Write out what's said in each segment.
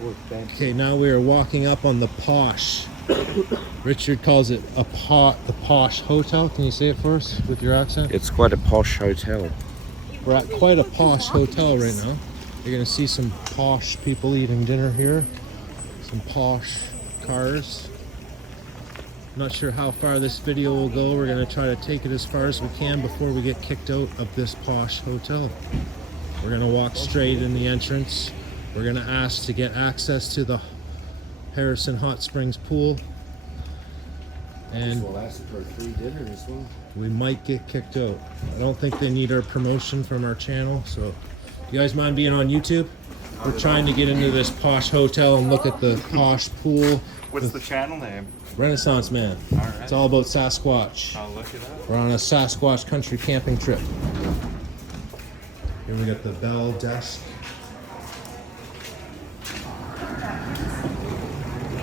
Okay, now we are walking up on the Posh. Richard calls it the Posh Hotel. Can you say it for us with your accent? It's quite a posh hotel. We're at quite a posh hotel right now. You're gonna see some posh people eating dinner here. Some posh cars. Not sure how far this video will go. We're gonna try to take it as far as we can before we get kicked out of this posh hotel. We're gonna walk straight in the entrance. We're gonna ask to get access to the Harrison Hot Springs pool. And we'll ask for a free dinner as well. We might get kicked out. I don't think they need our promotion from our channel, so you guys mind being on YouTube? We're trying to get into this posh hotel and look at the posh pool. What's the channel name? RenaissanceMan. All right. It's all about Sasquatch. I'll look it up. We're on a Sasquatch country camping trip. Here we got the bell desk.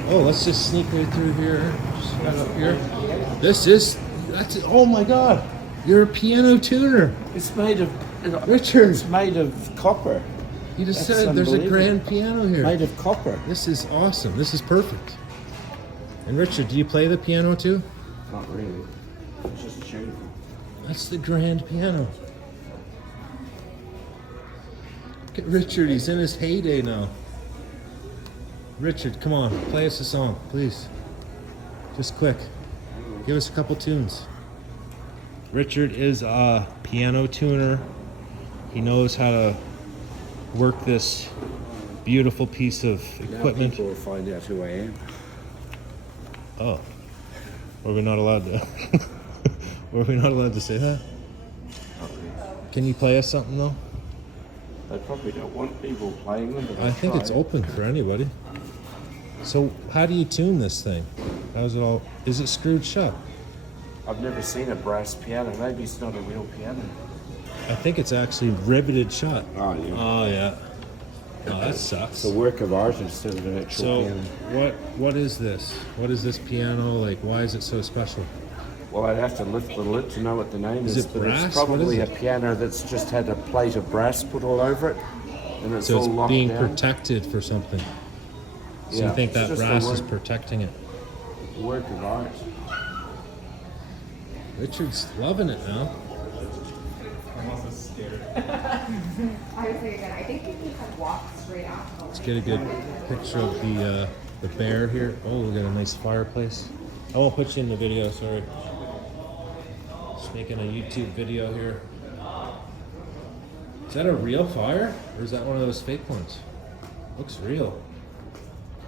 Oh, let's just sneak right through here. Just head up here. That's oh my God! You're a piano tuner. It's made of Richard. It's made of copper. You just That's said there's a unbelievable. grand piano here. Made of copper. This is awesome. This is perfect. And Richard, do you play the piano too? Not really. It's just a tune. That's the grand piano. Look at Richard, he's in his heyday now. Richard, come on, play us a song, please. Just quick. Give us a couple tunes. Richard is a piano tuner. He knows how to work this beautiful piece of equipment. Now people will find out who I am. Oh. Were we not allowed to Were we not allowed to say that? Can you play us something though? They probably don't want people playing them. But I think it's open for anybody. So how do you tune this thing? How's it all? Is it screwed shut? I've never seen a brass piano. Maybe it's not a real piano. I think it's actually riveted shut. Oh yeah. Oh yeah. Oh, that sucks. It's a work of art instead of an actual So piano. what is this? What is this piano like? Why is it so special? Well, I'd have to lift the lid to know what the name is. Is it but brass? it's probably What is a piano that's just had a plate of brass put all over it, and it's So all it's locked being down. protected for something. So Yeah, you think it's that just a brass is work- protecting it? Work of art. Richard's loving it now. I'm also scared. I was thinking, I think you can kind of walk straight out. Let's get a good picture of the bear here. Oh, we got a nice fireplace. I won't put you in the video, sorry. Just making a YouTube video here. Is that a real fire? Or is that one of those fake ones? Looks real.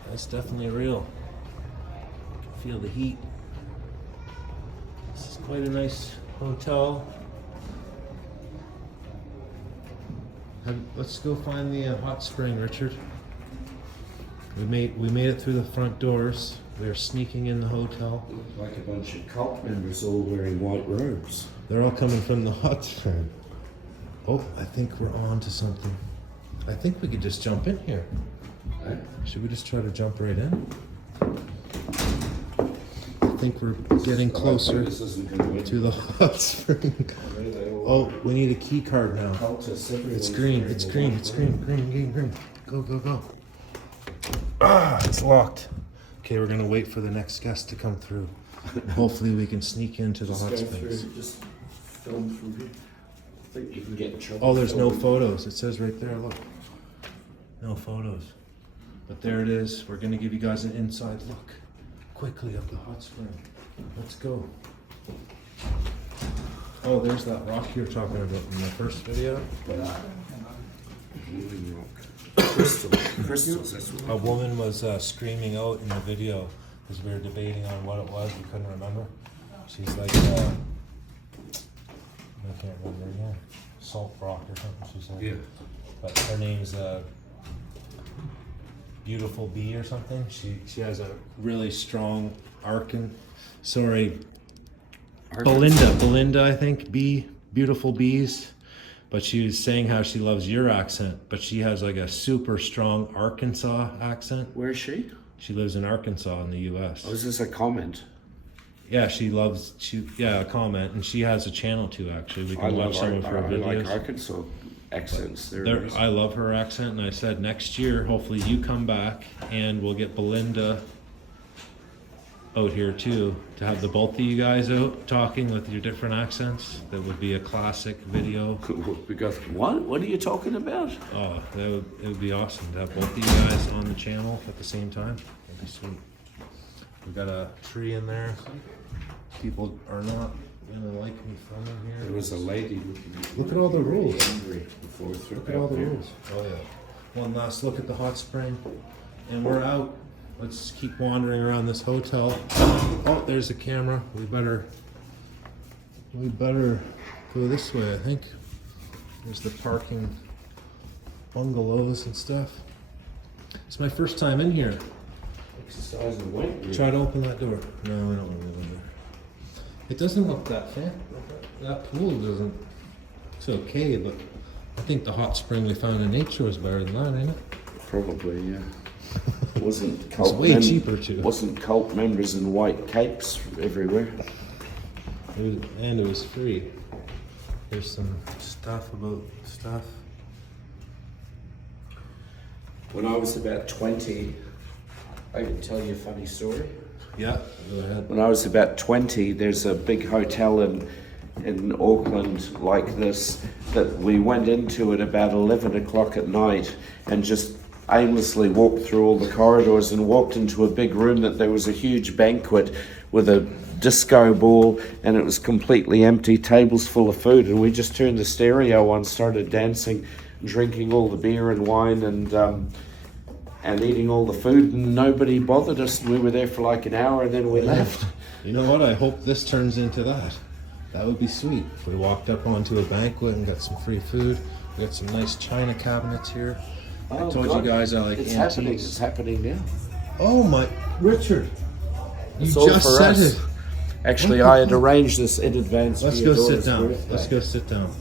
That's definitely real. I can feel the heat. This is quite a nice hotel. Let's go find the hot spring, Richard. We made it through the front doors. We are sneaking in the hotel. Like a bunch of cult members all wearing white robes. They're all coming from the hot spring. Oh, I think we're on to something. I think we could just jump in here. Should we just try to jump right in? I think we're getting closer This isn't going to win. to the hot spring. Oh, we need a key card now. It's green, it's green, it's green, green, green, green. Go, go, go. Ah, it's locked. Okay, we're gonna wait for the next guest to come through. Hopefully we can sneak into the hot springs. Just film from here. I think you can get in trouble. Oh, there's no photos. It says right there, look. No photos. But there it is. We're gonna give you guys an inside look quickly of the hot spring. Let's go. Oh, there's that rock you were talking about in the first video. Crystals, that's what. A woman was screaming out in the video because we were debating on what it was. We couldn't remember. She's like, I can't remember again. Salt rock or something. She said. Yeah. But her name's Beautiful Bee or something. She has a really strong Belinda, I think. Beautiful Bees. But she was saying how she loves your accent, but she has like a super strong Arkansas accent. Where is she? She lives in Arkansas in the US. Oh, is this a comment? Yeah, a comment, and she has a channel too actually. We can watch some of her I videos. like Arkansas accents there There, is. I love her accent, and I said next year, hopefully you come back and we'll get Belinda out here too, to have the both of you guys out talking with your different accents. That would be a classic video. We got what? What are you talking about? Oh, it would be awesome to have both of you guys on the channel at the same time. That'd be sweet. We got a tree in there. People are not gonna like me filming here. There was a lady Look at all the rules. angry before we threw Look at all the rules. Oh yeah. One last look at the hot spring, and we're out. Let's keep wandering around this hotel. Oh, there's the camera. We better go this way, I think. There's the parking bungalows and stuff. It's my first time in here. Exercise and weight. Try to open that door. No, we don't want to go in there. It doesn't look that fancy. That pool doesn't. It's okay, but I think the hot spring we found in nature was better than that, ain't it? Probably, yeah. Wasn't It's cult way cheaper too. Wasn't cult members in white capes everywhere. And it was free. There's some stuff about stuff. When I was about 20, I can tell you a funny story. Yeah, go ahead. When I was about 20, there's a big hotel in Auckland like this that we went into at about 11 o'clock at night and just aimlessly walked through all the corridors and walked into a big room that there was a huge banquet with a disco ball, and it was completely empty, tables full of food, and we just turned the stereo on, started dancing, drinking all the beer and wine, and eating all the food, and nobody bothered us. We were there for like an hour and then we left. You know what? I hope this turns into that. That would be sweet. If we walked up onto a banquet and got some free food. We got some nice china cabinets here. I told you guys I like it's antiques. happening. It's happening now. Oh my, Richard! You It's all just for said us. it. Actually, I had arranged this in advance. Let's for go your sit daughter's down. birthday. Let's go sit down.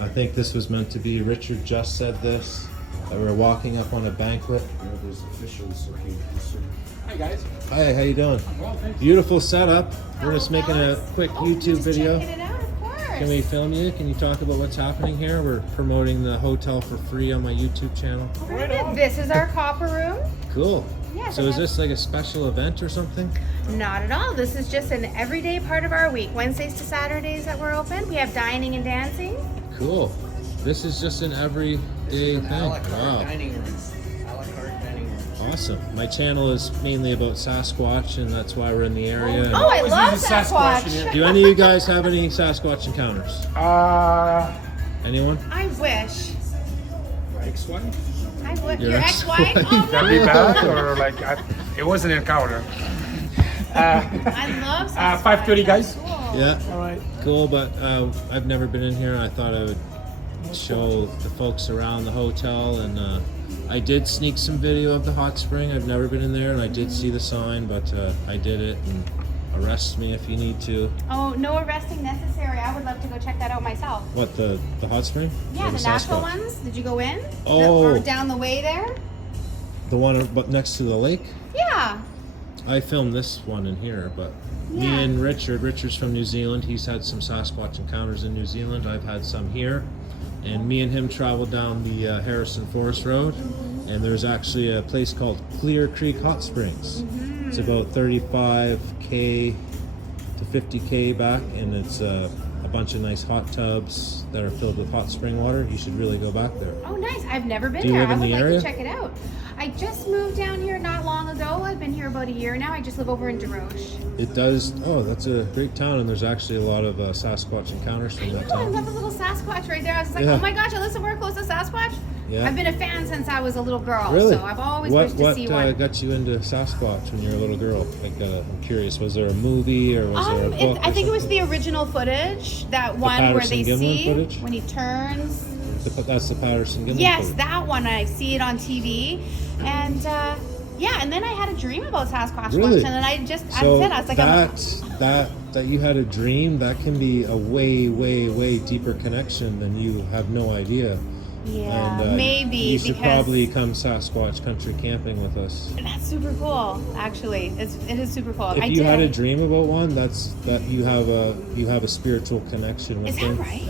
I think this was meant to be. Richard just said this. That we were walking up on a banquet. Yeah, there's officials looking concerned. Hi guys. Hi, how you doing? Well, thanks. Beautiful setup. We're just making a quick YouTube video. Checking it out, of course. Can we film you? Can you talk about what's happening here? We're promoting the hotel for free on my YouTube channel. Very good. This is our copper room. Cool. Yeah, So they is have- this like a special event or something? Not at all. This is just an everyday part of our week. Wednesdays to Saturdays that we're open. We have dining and dancing. Cool. This is just an everyday thing. Wow. Dining room. A la carte dining room. Awesome. My channel is mainly about Sasquatch, and that's why we're in the area. Oh, I Always love use a Sasquatch in Sasquatch. here. Do any of you guys have any Sasquatch encounters? Anyone? I wish. My ex-wife? I would. Your Your ex-wife? ex-wife. Oh, That'd be no. bad, or like it was an encounter. I love Sasquatch. 5:30 guys. Cool. Yeah. All right. Cool, but I've never been in here. I thought I would show the folks around the hotel, and I did sneak some video of the hot spring. I've never been in there, and I did see the sign, but I did it, and arrest me if you need to. Oh, no arresting necessary. I would love to go check that out myself. What, the hot spring? Yeah, Or the natural Sasquatch? ones. Did you go in? Oh. Or down the way there? The one but next to the lake? Yeah. I filmed this one in here, but me Yeah. and Richard's from New Zealand. He's had some Sasquatch encounters in New Zealand. I've had some here. And me and him traveled down the Harrison Forest Road, and there's actually a place called Clear Creek Hot Springs. It's about 35K to 50K back, and it's a bunch of nice hot tubs that are filled with hot spring water. You should really go back there. Oh, nice. I've never been Do you there. live I in would the like area? to check it out. I just moved down here not long ago. I've been here about a year now. I just live over in Desroches. It does. Oh, that's a great town, and there's actually a lot of Sasquatch encounters from that Oh, I town. love the little Sasquatch right there. I was just like, Yeah. oh my gosh, Alyssa, we're close to Sasquatch. Yeah. I've been a fan since I was a little girl. Really? So I've always what wished to see one. got you into Sasquatch when you were a little girl? Like, I'm curious. Was there a movie or was there a book? I or think it was something? the original footage. That one where Patterson they Gimlin see footage? when he turns. That's the Patterson Gimlin Yes, footage. that one. I see it on TV. And yeah, and then I had a dream about Sasquatch Really? once, and then I So said, I was like, that you had a dream, that can be a way, way, way deeper connection than you have no idea. Yeah, And, maybe you should because probably come Sasquatch country camping with us. that's super cool. Actually, it is super cool. If you had a dream about one, that you have a spiritual connection with Is that them. right?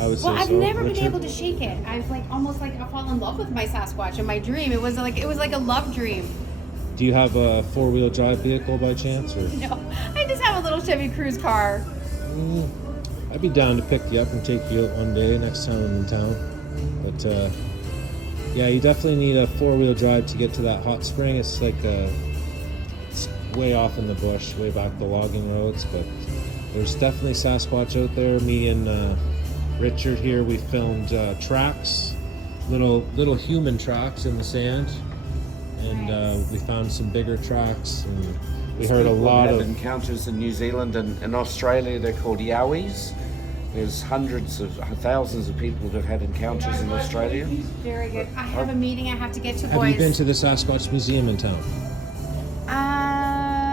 I would say Well, I've so. never been Richard? able to shake it. I've like almost like I fall in love with my Sasquatch in my dream. It was like a love dream. Do you have a 4-wheel drive vehicle by chance, or? No, I just have a little Chevy Cruise car. I'd be down to pick you up and take you out one day next time I'm in town. But yeah, you definitely need a 4-wheel drive to get to that hot spring. It's like it's way off in the bush, way back the logging roads. But there's definitely Sasquatch out there. Me and Richard here, we filmed tracks, little human tracks in the sand, and we found some bigger tracks. And we heard a lot of encounters in New Zealand and in Australia. They're called yowies. There's thousands of people that have had encounters in Australia. Very good. I have a meeting I have to get to, Have boys. you been to the Sasquatch Museum in town?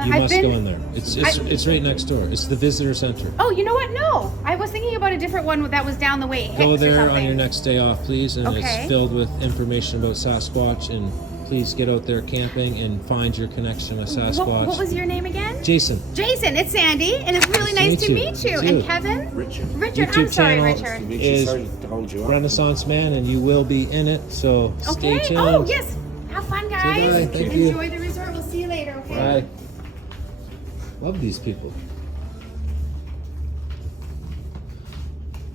You I've must been, go in there. It's right next door. It's the visitor center. Oh, you know what? No, I was thinking about a different one that was down the way. Go Hicks or there something. on your next day off, please, and Okay. it's filled with information about Sasquatch. And please get out there camping and find your connection with Sasquatch. What was your name again? Jason? Jason, it's Sandy, and it's really nice to meet you. Too. And Kevin? Richard. Richard, YouTube I'm sorry, channel Richard. is Sorry to hold you up. RenaissanceMan, and you will be in it. So stay Okay. tuned. Oh, yes. Have fun, guys. bye. Thank you. Enjoy the resort. We'll see you later, okay? Bye. Love these people.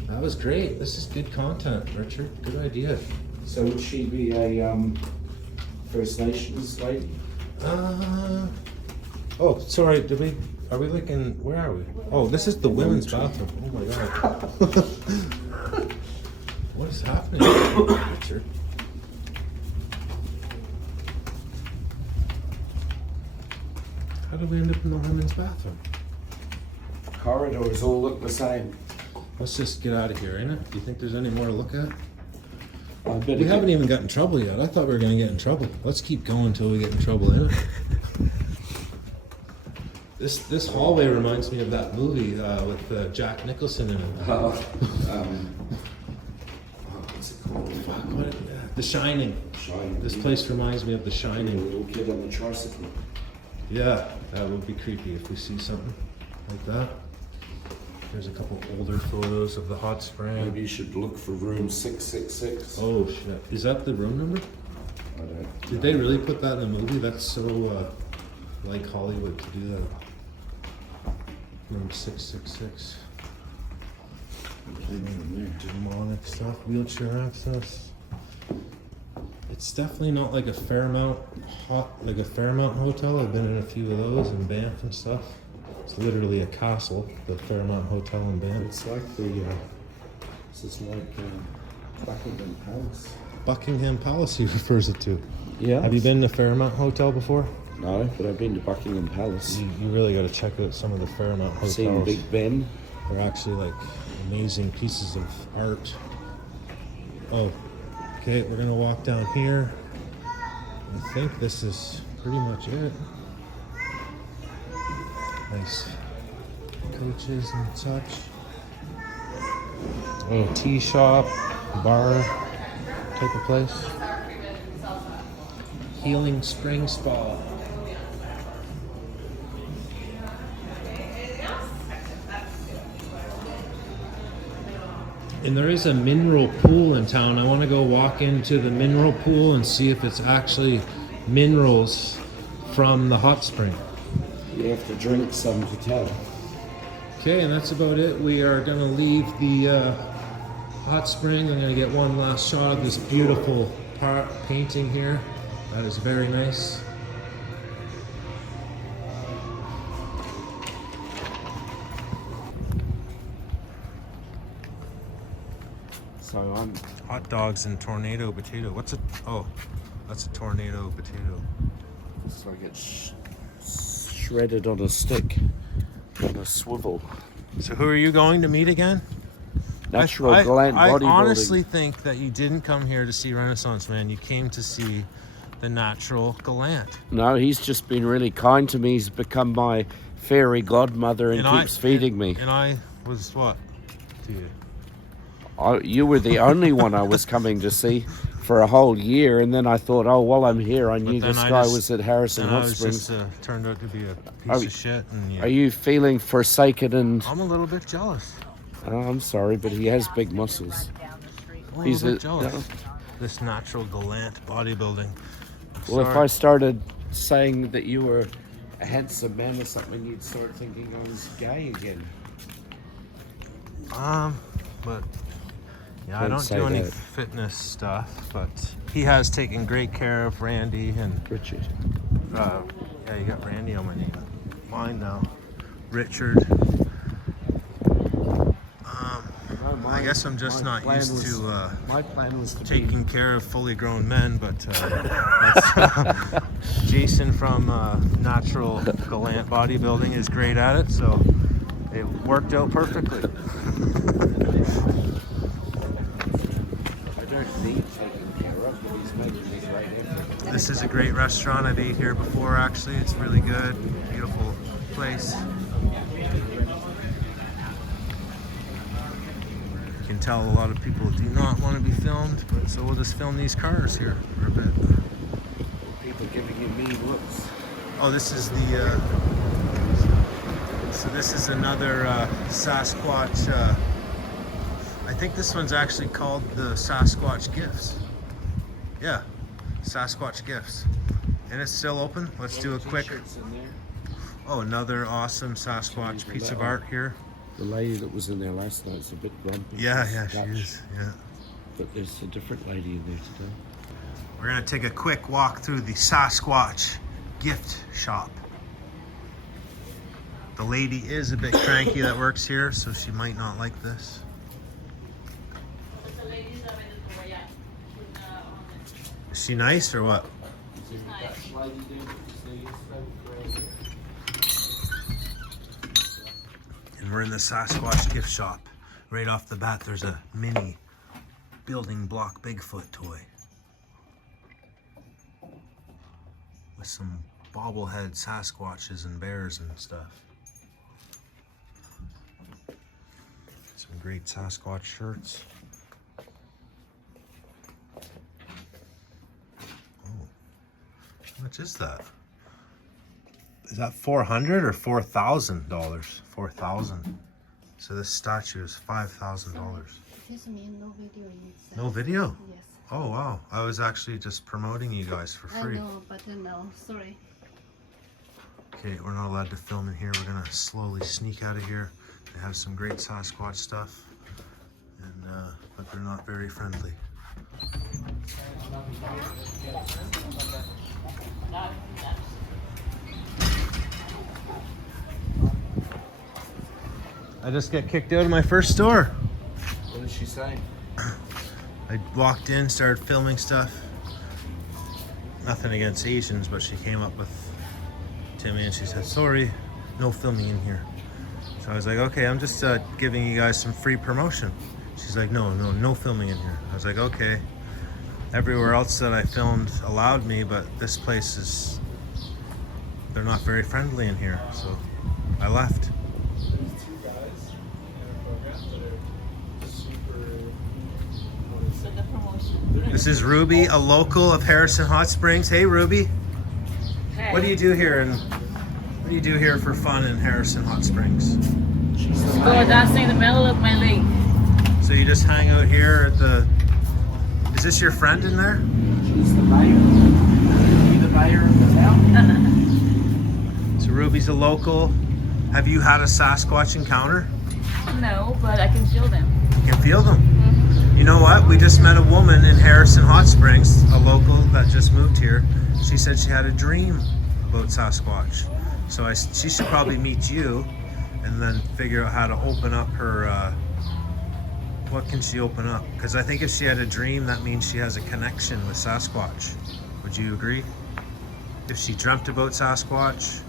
That was great. This is good content, Richard. Good idea. So would she be a First Nations lady? Oh, sorry. Are we looking? Where are we? Oh, this is the women's bathroom. Oh my god. What is happening, Richard? How did we end up in the women's bathroom? Corridors all look the same. Let's just get out of here, ain't it? Do you think there's any more to look at? I bet We haven't even got in trouble yet. I thought we were going to get in trouble. Let's keep going until we get in trouble, ain't it? This hallway reminds me of that movie with Jack Nicholson in it. What's it called? The Shining. Shining. This place reminds me of The A Shining. little kid on the tricycle. Yeah, that would be creepy if we see something like that. There's a couple older photos of the hot spring. Maybe you should look for room 666. Oh shit! Is that the room number? I don't Did they really put that in a movie? That's so like Hollywood to do that. Room 666. Demonic stuff, wheelchair access. It's definitely not like a Fairmount hotel. I've been in a few of those in Banff and stuff. It's literally a castle, the Fairmount Hotel in Banff. It's like this is like Buckingham Palace. Buckingham Palace, he refers it to. Yeah. Have you been to Fairmount Hotel before? No, but I've been to Buckingham Palace. You really got to check out some of the Fairmount hotels. Seen Big Ben. They're actually like amazing pieces of art. Oh, okay, we're gonna walk down here. I think this is pretty much it. Nice coaches and such. Oh, tea shop, bar type of place. Healing Spring Spa. And there is a mineral pool in town. I want to go walk into the mineral pool and see if it's actually minerals from the hot spring. You have to drink some to tell. Okay, and that's about it. We are going to leave the hot spring. I'm going to get one last shot of this beautiful painting here. That is very nice. So I'm Hot dogs and tornado potato. What's a... Oh, that's a tornado potato. it's like it's shredded on a stick, on a swivel. So who are you going to meet again? Natural gland I bodybuilding. honestly think that you didn't come here to see Renaissance Man. You came to see the natural gallant. No, he's just been really kind to me. He's become my fairy godmother and keeps feeding me. And I was what to you? you were the only one I was coming to see for a whole year, and then I thought, oh, while I'm here, I knew this guy was at Harrison Hot Springs. Turned out to be a piece of shit. And Are you feeling forsaken and... I'm a little bit jealous. Oh, I'm sorry, but he has big muscles. I'm a little bit jealous. This natural gallant bodybuilding. Well, if I started saying that you were a handsome man or something, you'd start thinking I was gay again. But yeah, I don't do any fitness stuff, but he has taken great care of Randy and Richard. Yeah, you got Randy on mine now. Richard. I guess I'm just not used to my plan was to taking care of fully grown men, but Jason from Natural Gallant Bodybuilding is great at it, so it worked out perfectly. I don't need taking care of, but he's making me great effort. This is a great restaurant. I've ate here before, actually. It's really good. Beautiful place. You can tell a lot of people do not want to be filmed, but so we'll just film these cars here for a bit. People giving you mean looks. Oh, this is the so this is another Sasquatch. I think this one's actually called the Sasquatch Gifts. Yeah, Sasquatch Gifts, and it's still open. Let's do a quick. Oh, another awesome Sasquatch piece of art here. The lady that was in there last night's a bit grumpy. Yeah, she is. Yeah. But there's a different lady in there today. We're gonna take a quick walk through the Sasquatch gift shop. The lady is a bit cranky that works here, so she might not like this. Is she nice or what? And we're in the Sasquatch gift shop. Right off the bat, there's a mini building block Bigfoot toy with some bobblehead Sasquatches and bears and stuff. Some great Sasquatch shirts. Oh, how much is that? Is that $400 or $4,000? $4,000. So this statue is $5,000. Excuse me, no video inside. No video? Yes. Oh wow! I was actually just promoting you guys for free. I know, but no, sorry. Okay, we're not allowed to film in here. We're gonna slowly sneak out of here. They have some great Sasquatch stuff, and but they're not very friendly. I just got kicked out of my first store. What did she say? I walked in, started filming stuff. Nothing against Asians, but she came up with Timmy and she said, sorry, no filming in here. So I was like, okay, I'm just giving you guys some free promotion. She's like, no filming in here. I was like, okay. Everywhere else that I filmed allowed me, but this place is, they're not very friendly in here. So I left. This is Ruby, a local of Harrison Hot Springs. Hey, Ruby. Hey. What do you do here? And what do you do here for fun in Harrison Hot Springs? Go dancing in the middle of my lake. So you just hang out here at the... Is this your friend in there? She's the mayor. Are you the mayor of the town? So Ruby's a local. Have you had a Sasquatch encounter? No, but I can feel them. You can feel them. You know what? We just met a woman in Harrison Hot Springs, a local that just moved here. She said she had a dream about Sasquatch. So she should probably meet you and then figure out how to open up her, what can she open up? Because I think if she had a dream, that means she has a connection with Sasquatch. Would you agree? If she dreamt about Sasquatch,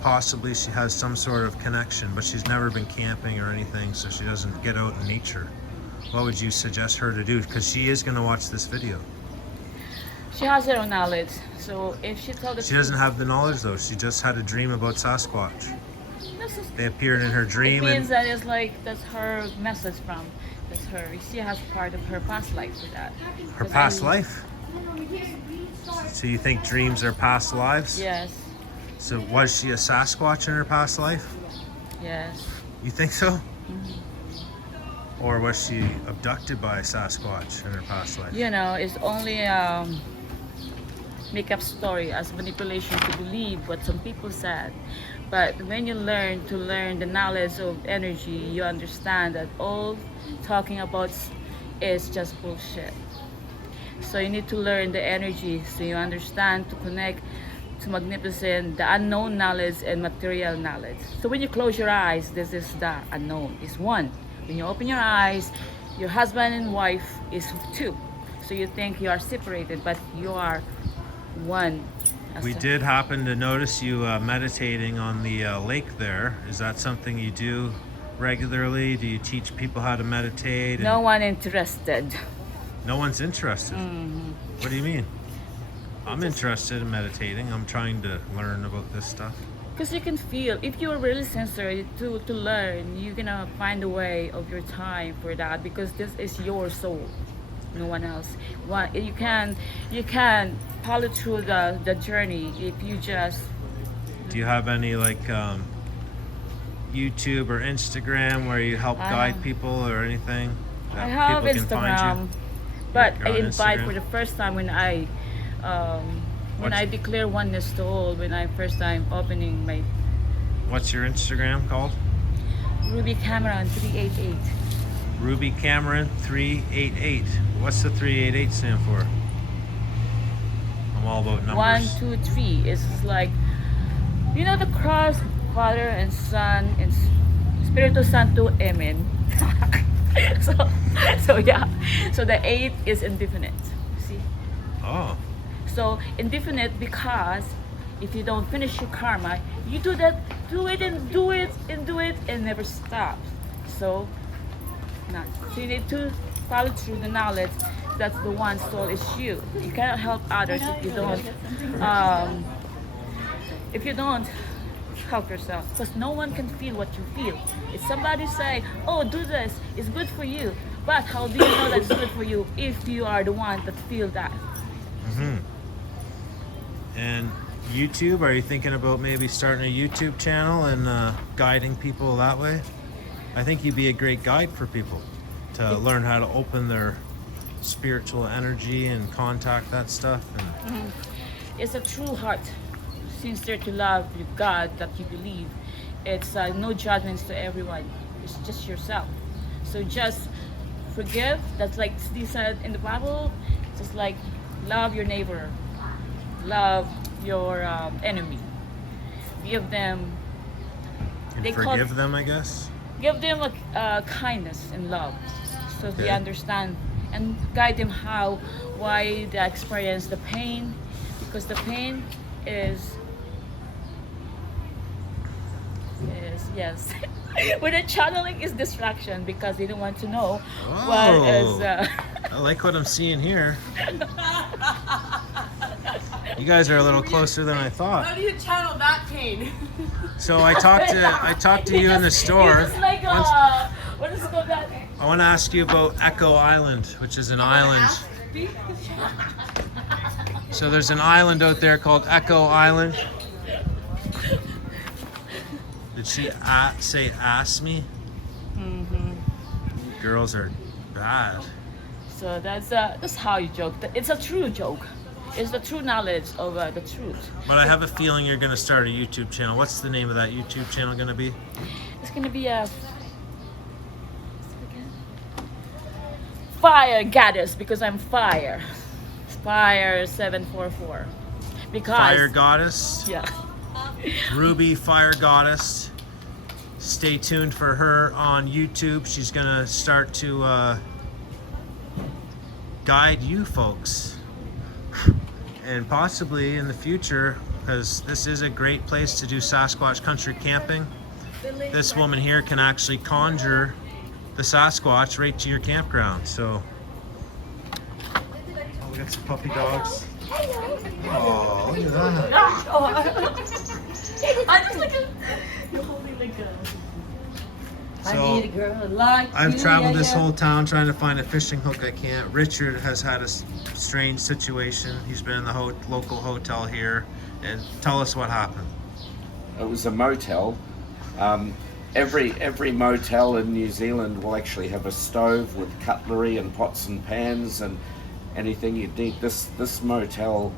possibly she has some sort of connection, but she's never been camping or anything, so she doesn't get out in nature. What would you suggest her to do? Because she is going to watch this video. She has her own knowledge, so if she told the She doesn't have the knowledge though. She just had a dream about Sasquatch. They appeared in her dream. It means And that it's like that's her message from That's her. She has part of her past life to that. Her 'Cause past I- life? So you think dreams are past lives? Yes. So was she a Sasquatch in her past life? Yes. You think so? Or was she abducted by a Sasquatch in her past life? You know, it's only make up story as manipulation to believe what some people said. But when you learn the knowledge of energy, you understand that all talking about is just bullshit. So you need to learn the energy so you understand to connect to magnificent, the unknown knowledge and material knowledge. So when you close your eyes, this is the unknown, is one. When you open your eyes, your husband and wife is two. So you think you are separated, but you are one. We did happen to notice you meditating on the lake there. Is that something you do regularly? Do you teach people how to meditate? No one interested. No one's interested? What do you mean? I'm interested in meditating. I'm trying to learn about this stuff. Because you can feel, if you're really sincere to learn, you're gonna find a way of your time for that, because this is your soul, no one else. You can follow through the journey if you just. Do you have any like YouTube or Instagram where you help guide people or anything? I have people can find Instagram, you? but You're I on invite Instagram? for the first time when I What's- declare oneness to all, when I first time opening my What's your Instagram called? Ruby Cameron 388. Ruby Cameron 388. What's the 388 stand for? I'm all about numbers. 1, 2, 3 is like, you know, the cross, Father and Son and Espiritu Santo, Amen. so yeah, so the 8 is indefinite. See, Oh, so indefinite because if you don't finish your karma, you do that, do it and do it and do it and never stop. So you need to follow through the knowledge that the one soul is you. You cannot help others if you don't help yourself, because no one can feel what you feel. If somebody say, oh, do this, it's good for you, but how do you know that it's good for you if you are the one that feel that? and YouTube, are you thinking about maybe starting a YouTube channel and guiding people that way? I think you'd be a great guide for people to learn how to open their spiritual energy and contact that stuff. And It's a true heart, sincere to love your God that you believe. It's no judgments to everyone. It's just yourself. So just forgive. That's like Steve said in the Bible. Just like love your neighbor, love your enemy. Give them. and They forgive them, I guess. Give them a kindness and love, so they Okay. understand, and guide them why they experience the pain, because the pain is yes. When the channeling is distraction, because they don't want to know what is. I like what I'm seeing here. You guys are a little closer than I thought. How do you channel that pain? So I talked to you in the store. It's like what is it called that? I want to ask you about Echo Island, which is an island. So there's an island out there called Echo Island. Did she say ask me? Girls are bad. So that's how you joke. It's a true joke. It's the true knowledge of the truth. But I have a feeling you're going to start a YouTube channel. What's the name of that YouTube channel going to be? It's gonna be a fire goddess, because I'm fire. Fire 744. Because Fire Goddess. yeah. Ruby Fire Goddess. Stay tuned for her on YouTube. She's going to start to guide you folks. And possibly in the future, because this is a great place to do Sasquatch country camping. This woman here can actually conjure the Sasquatch right to your campground. So, we got some puppy dogs. Oh, look at that. I just like you're holding like a. So need a girl like I've you, traveled yeah, this yeah. whole town trying to find a fishing hook. I can't. Richard has had a strange situation. He's been in the local hotel here, and tell us what happened. It was a motel. Every motel in New Zealand will actually have a stove with cutlery and pots and pans and anything you need. This motel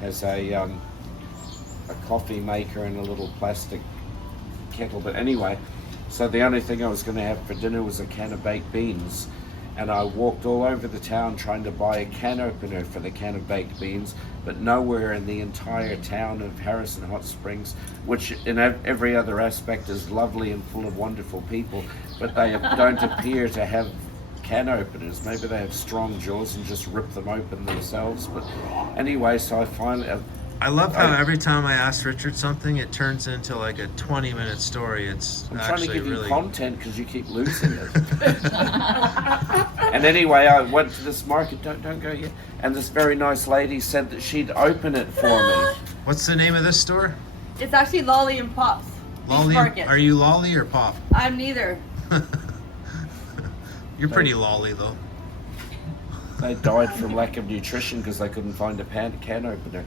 has a coffee maker and a little plastic kettle. But anyway, so the only thing I was going to have for dinner was a can of baked beans. And I walked all over the town trying to buy a can opener for the can of baked beans, but nowhere in the entire town of Harrison Hot Springs, which in every other aspect is lovely and full of wonderful people, but they don't appear to have can openers. Maybe they have strong jaws and just rip them open themselves. But anyway, so I finally... I love how every time I ask Richard something, it turns into like a 20-minute story. It's I'm trying to actually give you really... content because you keep losing it. And anyway, I went to this market, don't go yet, and this very nice lady said that she'd open it for me. What's the name of this store? It's actually Lolly and Pops. Lolly? Market. Are you Lolly or Pop? I'm neither. You're pretty lolly though. They died from lack of nutrition because they couldn't find a can opener.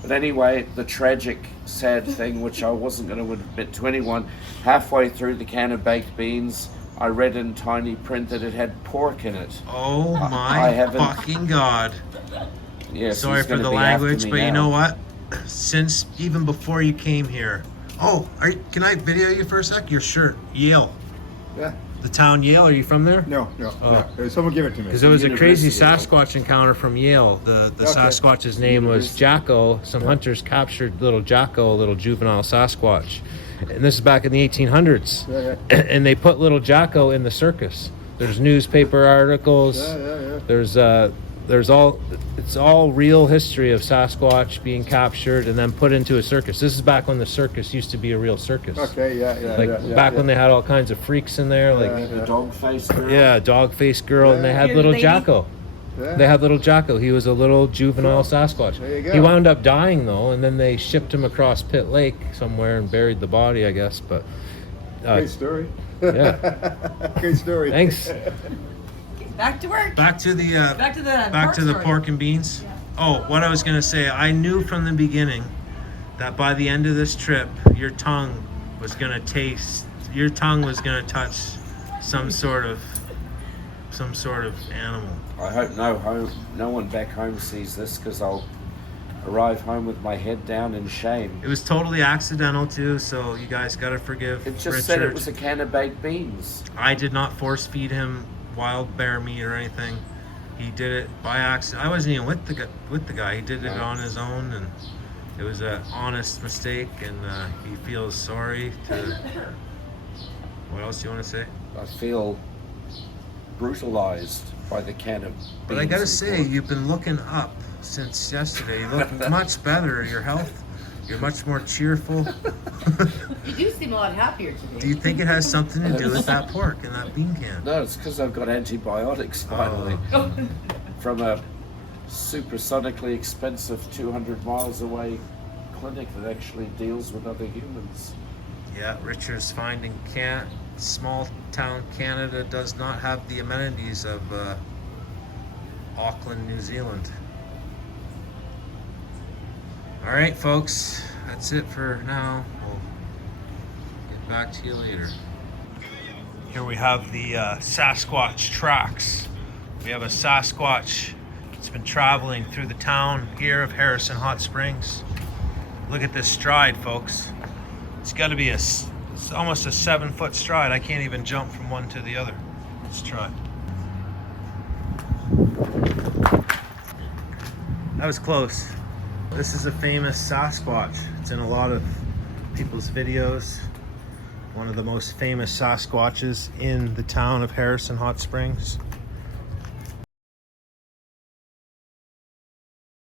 But anyway, the tragic, sad thing, which I wasn't going to admit to anyone, halfway through the can of baked beans, I read in tiny print that it had pork in it. Oh I my haven't- fucking god. Yes, Sorry he's for gonna the be after language, me but you now. know what? Since even before you came here. Oh, can I video you for a sec? Your shirt, Yale. Yeah. The town Yale, are you from there? No. Someone give it to me. Because there was a crazy University. Sasquatch encounter from Yale. The Okay. Sasquatch's name was Jacko. Some hunters captured little Jacko, a little juvenile Sasquatch. And this is back in the 1800s. Yeah. And they put little Jacko in the circus. There's newspaper articles. Yeah. It's all real history of Sasquatch being captured and then put into a circus. This is back when the circus used to be a real circus. Okay, yeah. Back when they had all kinds of freaks in there, The dog-faced girl. dog-faced girl, and they had Here's little lady. Jacko. They had little Jacko. He was a little juvenile Sasquatch. There you go. He wound up dying though, and then they shipped him across Pitt Lake somewhere and buried the body, I guess. But Great story. yeah, Great story. thanks. Back to work. Back to the Back to the pork and beans. Oh, what I was gonna say, I knew from the beginning that by the end of this trip, your tongue was gonna touch some sort of animal. I hope no one back home sees this because I'll arrive home with my head down in shame. It was totally accidental too, so you guys gotta forgive It just Richard. said it was a can of baked beans. I did not force feed him wild bear meat or anything. He did it by accident. I wasn't even with the guy. He did it on his own, and it was an honest mistake. And he feels sorry. What else do you want to say? I feel brutalized by the can of beans. But I gotta and say, pork. you've been looking up since yesterday. You look much better. Your health. You're much more cheerful. You do seem a lot happier today. Do you think it has something to do with that pork and that bean can? No, it's because I've got antibiotics finally from a supersonically expensive 200 miles away clinic that actually deals with other humans. Yeah, Richard's finding small town Canada does not have the amenities of Auckland, New Zealand. All right, folks, that's it for now. We'll get back to you later. Here we have the Sasquatch tracks. We have a Sasquatch. It's been traveling through the town here of Harrison Hot Springs. Look at this stride, folks. It's got to be it's almost a 7-foot stride. I can't even jump from one to the other. Let's try. That was close. This is a famous Sasquatch. It's in a lot of people's videos. One of the most famous Sasquatches in the town of Harrison Hot Springs.